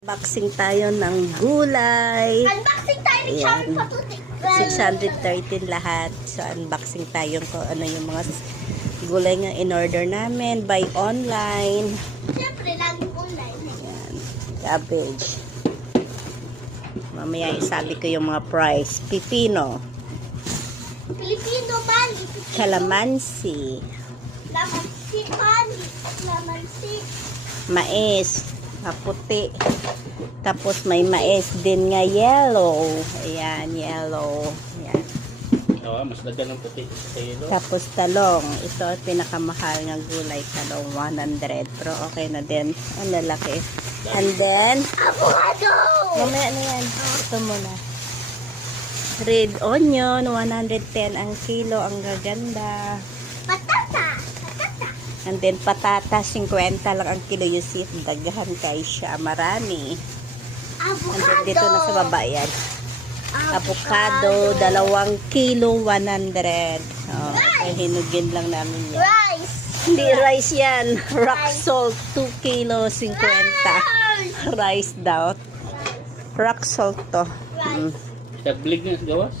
Unboxing tayo ng gulay. Unboxing tayo ng Chowing Patutik. 613 lahat. So, unboxing tayo kung ano yung mga gulay nga in-order namin by online. Siyempre, laging online. Ayan. Cabbage. Mamaya isabi ko yung mga price. Pipino. Filipino mali. Calamansi. Lamansi mali. Lamansi. Mais. Maputi. Tapos may mais din nga yellow. Ayan, yellow. Ayan. Oo, mas dagan ng puti sa yelo. Tapos talong. Ito pinakamahal ng gulay. Talong 100. Pero okay na din. Ang lalaki. And then, Avocado! mamaya na yan. Ito muna. Red onion, 110 ang kilo. Ang gaganda. Patata! Patata! And then, patatas, 50 lang ang kilo. Yusif, daghan kay siya. Marami. And Avocado! then, dito na sa baba yan. Avocado, 2 kilo, 100. Oh, okay, hinugin lang namin yan. Rice! Hindi rice yan. Rock salt, 2 kilo, 50. Rice daw. Rock salt to. Mm. Taglig nga gawas.